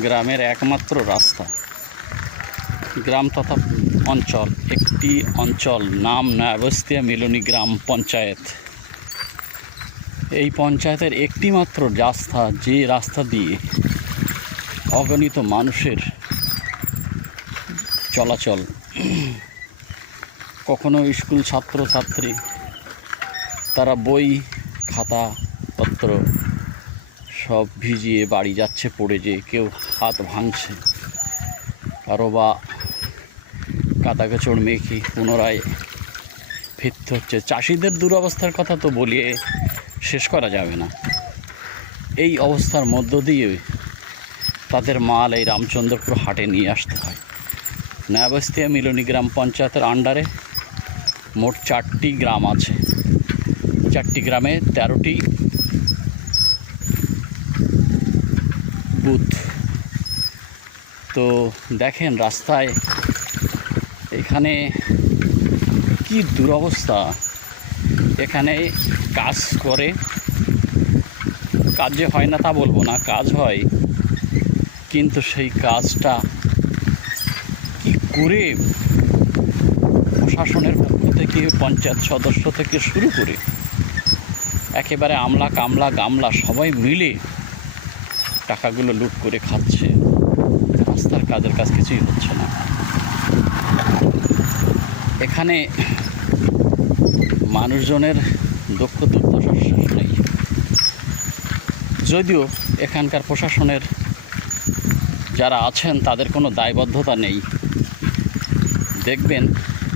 গ্রামের একমাত্র রাস্তা। গ্রাম তথা অঞ্চল, একটি অঞ্চল, নাম নয়াবস্তিয়া মিলনী গ্রাম পঞ্চায়েত। এই পঞ্চায়েতের একটি মাত্র রাস্তা, যে রাস্তা দিয়ে অগণিত মানুষের চলাচল। কখনো স্কুল ছাত্রছাত্রী, তারা বই খাতাপত্র সব ভিজিয়ে বাড়ি যাচ্ছে পড়ে, যে কেউ হাত ভাঙছে, কারো বা কাদা কাচড় মেখে পুনরায় ফিরতে হচ্ছে। চাষিদের দুরবস্থার কথা তো বলিয়ে শেষ করা যাবে না। এই অবস্থার মধ্য দিয়ে তাদের মাল এই রামচন্দ্রপুর হাটে নিয়ে আসতে হয়। নয়াবস্তিয়া মিলনী গ্রাম পঞ্চায়েতের আন্ডারে মোট 4টি গ্রাম আছে। 4টি গ্রামে 13টি বুথ। তো দেখেন রাস্তায় এখানে কি দুরবস্থা। এখানে কাজ করে, কাজ যে হয় না তা বলবো না, কাজ হয়, কিন্তু সেই কাজটা কি করে প্রশাসনের পক্ষ থেকে, পঞ্চায়েত সদস্য থেকে শুরু করে একেবারে আমলা কামলা গামলা সবাই মিলে টাকাগুলো লুট করে খাচ্ছে। রাস্তার কাজের কাজ কিছুই হচ্ছে না। এখানে মানুষজনের দুঃখ দুর্দশার শেষ নেই। যদিও এখানকার প্রশাসনের যারা আছেন তাদের কোনো দায়বদ্ধতা নেই। দেখবেন